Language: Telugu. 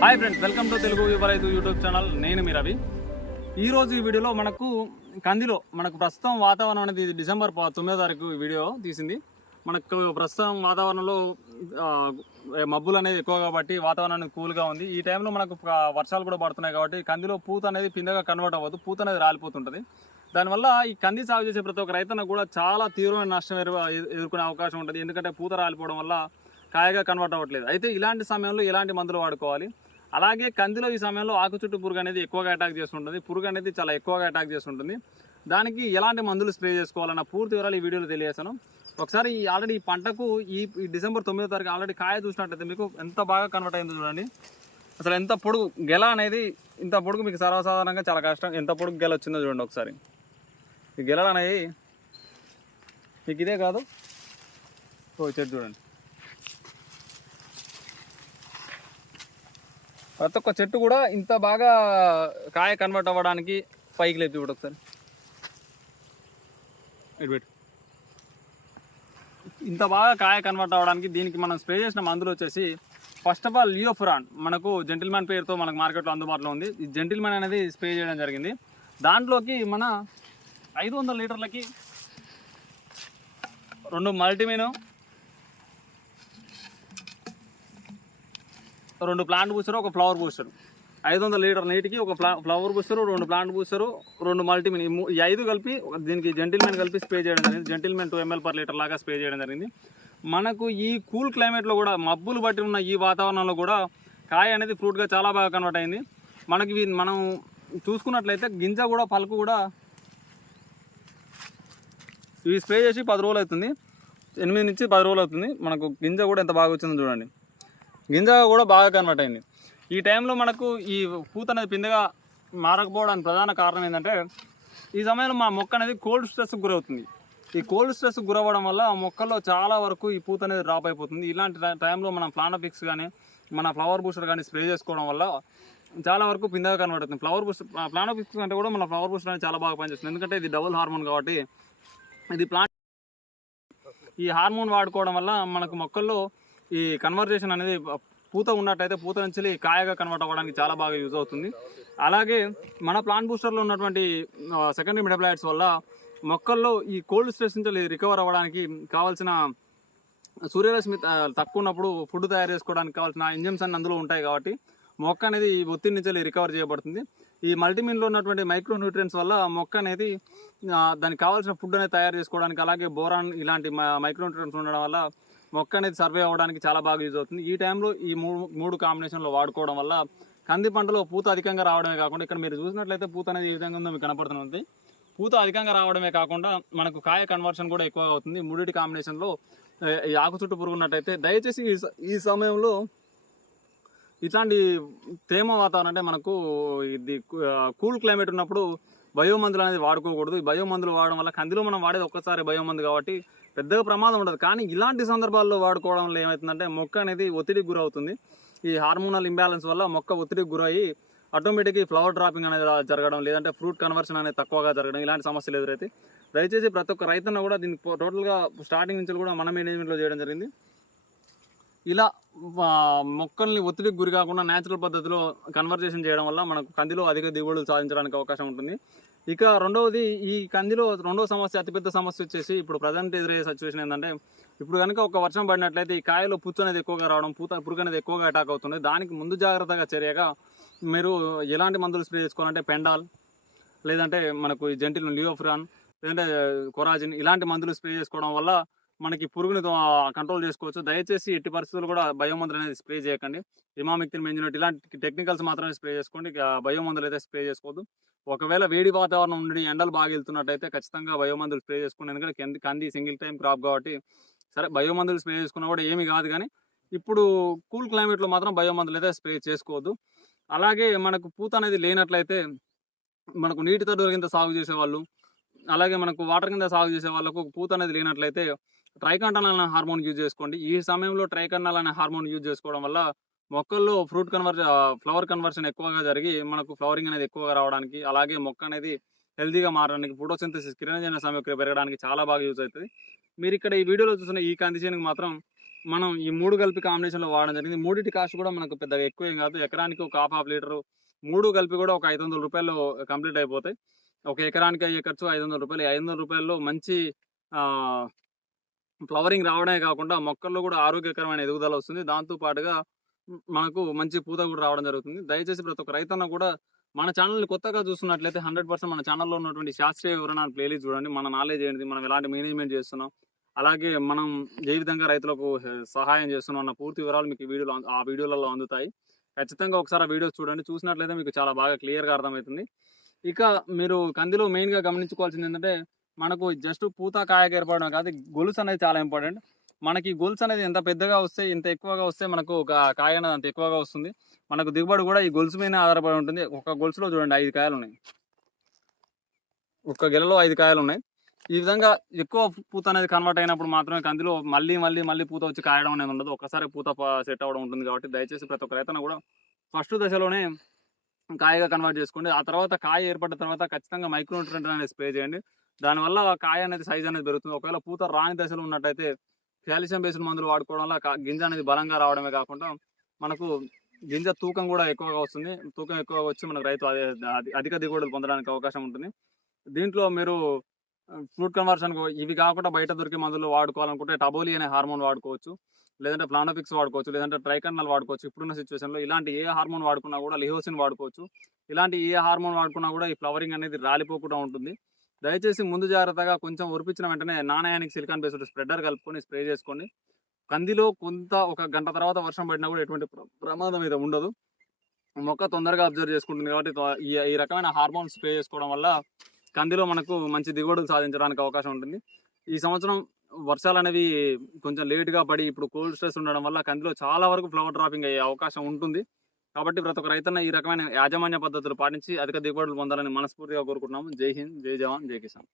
Hi friends welcome to Telugu Yuvaraithu YouTube channel నేను మీ రవి. ఈరోజు ఈ వీడియోలో మనకు కందిలో మనకు ప్రస్తుతం వాతావరణం అనేది డిసెంబర్ తొమ్మిదో తారీఖు వీడియో తీసింది. మనకు ప్రస్తుతం వాతావరణంలో మబ్బులు అనేది ఎక్కువ కాబట్టి వాతావరణం అనేది కూల్గా ఉంది. ఈ టైంలో మనకు వర్షాలు కూడా పడుతున్నాయి కాబట్టి కందిలో పూత అనేది పిందగా కన్వర్ట్ అవ్వదు. పూత అనేది రాలిపోతుంటుంది. దానివల్ల ఈ కంది సాగు చేసే ప్రతి ఒక్క రైతన్న కూడా చాలా తీవ్రమైన నష్టం ఎదుర్కొనే అవకాశం ఉంటుంది. ఎందుకంటే పూత రాలిపోవడం వల్ల కాయగా కన్వర్ట్ అవ్వట్లేదు. అయితే ఇలాంటి సమయంలో ఎలాంటి మందులు వాడుకోవాలి? అలాగే కందిలో ఈ సమయంలో ఆకు చుట్టూ పురుగు అనేది ఎక్కువగా అటాక్ చేస్తుంటుంది. పురుగు అనేది చాలా ఎక్కువగా అటాక్ చేస్తుంటుంది. దానికి ఎలాంటి మందులు స్ప్రే చేసుకోవాలన్న పూర్తి వివరాలు ఈ వీడియోలో తెలియజేస్తాను. ఒకసారి ఈ ఆల్రెడీ ఈ పంటకు ఈ ఈ డిసెంబర్ తొమ్మిదో తారీఖు ఆల్రెడీ కాయ చూసినట్టయితే మీకు ఎంత బాగా కన్వర్ట్ అయిందో చూడండి. అసలు ఎంత పొడుగు గెల అనేది ఇంత పొడుగు మీకు సర్వసాధారణంగా చాలా కష్టం. ఎంత పొడుగు గెల వచ్చిందో చూడండి ఒకసారి. ఈ గెలలు అనేవి మీకు ఇదే కాదు. ఓ చెట్టు చూడండి. ప్రతి ఒక్క చెట్టు కూడా ఇంత బాగా కాయ కన్వర్ట్ అవ్వడానికి పైకి లేపి చూడు ఒకసారి. ఇటు ఇంత బాగా కాయ కన్వర్ట్ అవ్వడానికి దీనికి మనం స్ప్రే చేసిన మందులు వచ్చేసి ఫస్ట్ ఆఫ్ ఆల్ లియోఫురాన్ మనకు జెంటిల్మ్యాన్ పేరుతో మనకు మార్కెట్లో అందుబాటులో ఉంది. ఈ జెంటిల్మ్యాన్ అనేది స్ప్రే చేయడం జరిగింది. దాంట్లోకి మన ఐదు వందల లీటర్లకి రెండు మల్టీమీను రెండు ప్లాంట్ పూసారు ఒక ఫ్లవర్ పూసారు. ఐదు వందల లీటర్ నీటికి ఒక ఫ్లా ఫ్లవర్ బూస్టర్ రెండు ప్లాంట్ బూస్టర్ రెండు మల్టీమిన్ ఈ ఐదు కలిపి దీనికి జెంటిల్మెన్ కలిపి స్ప్రే చేయడం జరిగింది. Gentlemen two ML per litre లాగా స్ప్రే చేయడం జరిగింది. మనకు ఈ కూల్ క్లైమేట్లో కూడా మబ్బులు బట్టి ఉన్న ఈ వాతావరణంలో కూడా కాయ అనేది ఫ్రూట్గా చాలా బాగా కన్వర్ట్ అయింది. మనకి మనం చూసుకున్నట్లయితే గింజ కూడా పలుకు కూడా ఇవి స్ప్రే చేసి పది రోజులు అవుతుంది. ఎనిమిది నుంచి పది రోజులు అవుతుంది. మనకు గింజ కూడా ఎంత బాగా వచ్చిందో చూడండి. గింజ కూడా బాగా కన్వర్ట్ అయింది. ఈ టైంలో మనకు ఈ పూత అనేది పిందగా మారకపోవడానికి ప్రధాన కారణం ఏంటంటే ఈ సమయంలో మా మొక్క అనేది కోల్డ్ స్ట్రెస్కి గురవుతుంది. ఈ కోల్డ్ స్ట్రెస్ గురవ్వడం వల్ల ఆ మొక్కల్లో చాలా వరకు ఈ పూత అనేది డ్రాప్ అయిపోతుంది. ఇలాంటి టై- టైంలో మనం ప్లానోపిక్స్ కానీ మన ఫ్లవర్ బూస్టర్ కానీ స్ప్రే చేసుకోవడం వల్ల చాలా వరకు పిందగా కన్వర్ట్ అవుతుంది. ఫ్లవర్ బూస్టర్ ప్లానోపిక్స్ అంటే కూడా మన ఫ్లవర్ బూస్టర్ అనేది చాలా బాగా పనిచేస్తుంది. ఎందుకంటే ఇది డబుల్ హార్మోన్ కాబట్టి ఇది ప్లాంట్ ఈ హార్మోన్ వాడుకోవడం వల్ల మనకు మొక్కల్లో ఈ కన్వర్జేషన్ అనేది పూత ఉన్నట్టయితే పూత నుంచి కాయగా కన్వర్ట్ అవ్వడానికి చాలా బాగా యూజ్ అవుతుంది. అలాగే మన ప్లాంట్ బూస్టర్లో ఉన్నటువంటి సెకండరీ మెటబ్లైట్స్ వల్ల మొక్కల్లో ఈ కోల్డ్ స్ట్రెస్ నుంచి రికవర్ అవ్వడానికి కావాల్సిన సూర్యరశ్మి తక్కువ ఉన్నప్పుడు ఫుడ్ తయారు చేసుకోవడానికి కావాల్సిన ఎంజిమ్స్ అన్ని అందులో ఉంటాయి కాబట్టి మొక్క అనేది ఈ ఒత్తిడి నుంచి రికవర్ చేయబడుతుంది. ఈ మల్టీమిన్లో ఉన్నటువంటి మైక్రో న్యూట్రియన్స్ వల్ల మొక్క అనేది దానికి కావాల్సిన ఫుడ్ అనేది తయారు చేసుకోవడానికి అలాగే బోరాన్ ఇలాంటి మైక్రో న్యూట్రియన్స్ ఉండడం వల్ల మొక్క అనేది సర్వే అవ్వడానికి చాలా బాగా యూజ్ అవుతుంది. ఈ టైంలో ఈ మూడు మూడు కాంబినేషన్లో వాడుకోవడం వల్ల కంది పంటలో పూత అధికంగా రావడమే కాకుండా ఇక్కడ మీరు చూసినట్లయితే పూత అనేది ఏ విధంగా ఉందో మీకు కనపడుతుంది పూత అధికంగా రావడమే కాకుండా మనకు కాయ కన్వర్షన్ కూడా ఎక్కువగా అవుతుంది. మూడిటి కాంబినేషన్లో ఈ ఆకు చుట్టూ పురుగున్నట్టయితే దయచేసి ఈ ఈ సమయంలో ఇట్లాంటి తేమ వాతావరణం అంటే మనకు ఇది కూల్ క్లైమేట్ ఉన్నప్పుడు బయో మందులు అనేది వాడుకోకూడదు. ఈ బయో మందులు వాడడం వల్ల కందిలో మనం వాడేది ఒక్కసారి బయో మందు కాబట్టి పెద్దగా ప్రమాదం ఉండదు. కానీ ఇలాంటి సందర్భాల్లో వాడుకోవడం వల్ల ఏమవుతుందంటే మొక్క అనేది ఒత్తిడికి గురవుతుంది. ఈ హార్మోనల్ ఇంబ్యాలెన్స్ వల్ల మొక్క ఒత్తిడికి గురయ్యి ఆటోమేటిక్గా ఫ్లవర్ డ్రాపింగ్ అనేది జరగడం లేదంటే ఫ్రూట్ కన్వర్షన్ అనేది తక్కువగా జరగడం ఇలాంటి సమస్యలు ఎదురైతే దయచేసి ప్రతి ఒక్క రైతున్న కూడా దీన్ని టోటల్గా స్టార్టింగ్ నుంచి కూడా మన మేనేజ్మెంట్లో చేయడం జరిగింది. ఇలా మొక్కల్ని ఒత్తిడికి గురి కాకుండా న్యాచురల్ పద్ధతిలో కన్వర్జేషన్ చేయడం వల్ల మనకు కందిలో అధిక దిగుబడులు సాధించడానికి అవకాశం ఉంటుంది. ఇక రెండవది ఈ కందిలో రెండవ సమస్య అతిపెద్ద సమస్య వచ్చేసి ఇప్పుడు ప్రజెంట్ ఎదురయ్యే సిచ్యువేషన్ ఏంటంటే ఇప్పుడు కనుక ఒక వర్షం పడినట్లయితే ఈ కాయలో పుచ్చు అనేది ఎక్కువగా రావడం పూత పురుగు అనేది ఎక్కువగా అటాక్ అవుతుంది. దానికి ముందు జాగ్రత్తగా చర్యగా మీరు ఎలాంటి మందులు స్ప్రే చేసుకోవాలంటే పెండాల్ లేదంటే మనకు జంటిల్ జెంటిల్ లియోఫ్రాన్ లేదంటే కొరాజిన్ ఇలాంటి మందులు స్ప్రే చేసుకోవడం వల్ల మనకి పురుగుని కంట్రోల్ చేసుకోవచ్చు. దయచేసి ఎట్టి పరిస్థితులు కూడా బయో మందులు అనేది స్ప్రే చేయకండి. ఇమామిక్తిన్ మెంజినట్ ఇలాంటి టెక్నికల్స్ మాత్రమే స్ప్రే చేసుకోండి. బయోమందులు బయో మందులు అయితే స్ప్రే చేసుకోవద్దు. ఒకవేళ వేడి వాతావరణం నుండి ఎండలు బాగా వెళ్తున్నట్టయితే ఖచ్చితంగా బయో మందులు స్ప్రే చేసుకోండి ఎందుకంటే కంది కంది సింగిల్ టైం క్రాప్ కాబట్టి సరే బయో మందులు స్ప్రే చేసుకున్నా కూడా ఏమి కాదు కానీ ఇప్పుడు కూల్ క్లైమేట్లో మాత్రం బయో మందులు అయితే స్ప్రే చేసుకోవద్దు. అలాగే మనకు పూత అనేది లేనట్లయితే మనకు నీటి తడుల కింద సాగు చేసేవాళ్ళు అలాగే మనకు వాటర్ కింద సాగు చేసే వాళ్ళకు పూత అనేది లేనట్లయితే ట్రైకంటల్ అనే హార్మోన్ యూజ్ చేసుకోండి. ఈ సమయంలో ట్రైకంటల్ అనే హార్మోన్ యూజ్ చేసుకోవడం వల్ల మొక్కల్లో ఫ్రూట్ కన్వర్ ఫ్లవర్ కన్వర్షన్ ఎక్కువగా జరిగి మనకు ఫ్లవరింగ్ అనేది ఎక్కువగా రావడానికి అలాగే మొక్క అనేది హెల్తీగా మారడానికి ఫోటోసింథసిస్ కిరణజన సమయక్రియ పెరగడానికి చాలా బాగా యూజ్ అవుతుంది. మీరు ఇక్కడ ఈ వీడియోలో చూసిన ఈ కందిచేనుకు మాత్రం మనం ఈ మూడు కలిపి కాంబినేషన్లో వాడడం జరిగింది. మూడింటి కాస్ట్ కూడా మనకు పెద్దగా ఎక్కువ ఏం కాదు. ఎకరానికి ఒక హాఫ్ హాఫ్ లీటర్ మూడు కలిపి కూడా ఒక ఐదు వందల రూపాయలు కంప్లీట్ అయిపోతాయి. ఒక ఎకరానికి అయ్యే ఖర్చు ఐదు వందల రూపాయలు. ఐదు వందల రూపాయల్లో మంచి ఫ్లవరింగ్ రావడమే కాకుండా మొక్కల్లో కూడా ఆరోగ్యకరమైన ఎదుగుదల వస్తుంది. దాంతో పాటుగా మనకు మంచి పూత కూడా రావడం జరుగుతుంది. దయచేసి ప్రతి ఒక్క రైతన్న కూడా మన ఛానల్ని కొత్తగా చూస్తున్నట్లయితే హండ్రెడ్ పర్సెంట్ మన ఛానల్లో ఉన్నటువంటి శాస్త్రీయ వివరణ ప్లేలిస్ట్ చూడండి. మన నాలెడ్జ్ ఏంటి మనం ఎలాంటి మేనేజ్మెంట్ చేస్తున్నాం? అలాగే మనం ఏ విధంగా రైతులకు సహాయం చేస్తున్నాం అన్న పూర్తి వివరాలు మీకు వీడియోలో ఆ వీడియోలలో అందుతాయి. ఖచ్చితంగా ఒకసారి ఆ వీడియోస్ చూడండి. చూసినట్లయితే మీకు చాలా బాగా క్లియర్గా అర్థమవుతుంది. ఇక మీరు కందిలో మెయిన్గా గమనించుకోవాల్సింది ఏంటంటే మనకు జస్ట్ పూత కాయకు ఏర్పడడం కాదు గొలుసు అనేది చాలా ఇంపార్టెంట్ మనకి గొలుసు అనేది ఎంత పెద్దగా వస్తే ఇంత ఎక్కువగా వస్తే మనకు ఒక కాయ అనేది అంత ఎక్కువగా వస్తుంది. మనకు దిగుబడి కూడా ఈ గొలుసు మీద ఆధారపడి ఉంటుంది. ఒక గొలుసులో చూడండి ఐదు కాయలు ఉన్నాయి ఒక గెలలో ఐదు కాయలు ఉన్నాయి ఈ విధంగా ఎక్కువ పూత అనేది కన్వర్ట్ అయినప్పుడు మాత్రమే కందిలో మళ్ళీ మళ్ళీ మళ్ళీ పూత వచ్చి కాయడం అనేది ఉండదు. ఒకసారి పూత సెట్ అవ్వడం ఉంటుంది కాబట్టి దయచేసి ప్రతి ఒక్క రైతన కూడా ఫస్ట్ దశలోనే కాయగా కన్వర్ట్ చేసుకోండి. ఆ తర్వాత కాయ ఏర్పడిన తర్వాత ఖచ్చితంగా మైక్రో న్యూట్రెంట్ అనేది స్ప్రే చేయండి. దానివల్ల కాయ అనేది సైజ్ అనేది పెరుగుతుంది. ఒకవేళ పూత రాని దశలో ఉన్నట్టయితే కాల్షియం బేస్డ్ మందులు వాడుకోవడం వల్ల గింజ అనేది బలంగా రావడమే కాకుండా మనకు గింజ తూకం కూడా ఎక్కువగా వస్తుంది. తూకం ఎక్కువగా వచ్చి మనకు రైతు అదే అధిక దిగుబడులు పొందడానికి అవకాశం ఉంటుంది. దీంట్లో మీరు ఫ్రూట్ కన్వర్షన్ ఇవి కాకుండా బయట దొరికే మందులు వాడుకోవాలనుకుంటే టబోలి అనే హార్మోన్ వాడుకోవచ్చు. లేదంటే ప్లానోఫిక్స్ వాడుకోవచ్చు. లేదంటే ట్రైకర్నల్ వాడుకోవచ్చు. ఇప్పుడున్న సిచ్యువేషన్లో ఇలాంటి ఏ హార్మోన్ వాడుకున్నా కూడా లిహోసిన్ వాడుకోవచ్చు. ఇలాంటి ఏ హార్మోన్ వాడుకున్నా కూడా ఈ ఫ్లవరింగ్ అనేది రాలిపోకుండా ఉంటుంది. దయచేసి ముందు జాగ్రత్తగా కొంచెం ఉరిపించిన వెంటనే నాణయానికి సిలికాన్ బేస్డ్ స్ప్రెడర్ కలుపుకొని స్ప్రే చేసుకోండి కందిలో కొంత ఒక గంట తర్వాత వర్షం పడినా కూడా ఎటువంటి ప్ర- ప్రమాదం అయితే ఉండదు. మొక్క తొందరగా అబ్జర్వ్ చేసుకుంటుంది కాబట్టి ఈ రకమైన హార్మోన్ స్ప్రే చేసుకోవడం వల్ల కందిలో మనకు మంచి దిగుబడులు సాధించడానికి అవకాశం ఉంటుంది. ఈ సంవత్సరం వర్షాలు అనేవి కొంచెం లేట్గా పడి ఇప్పుడు కోల్డ్ స్ట్రెస్ ఉండడం వల్ల కందిలో చాలా వరకు ఫ్లవర్ డ్రాపింగ్ అయ్యే అవకాశం ఉంటుంది. కాబట్టి ప్రతి ఒక్క రైతన్న ఈ రకమైన యాజమాన్య పద్ధతులు పాటించి అధిక దిగుబడులు పొందాలని మనస్ఫూర్తిగా కోరుకుంటున్నాము. జై హింద్ జై జవాన్ జై కిసాన్.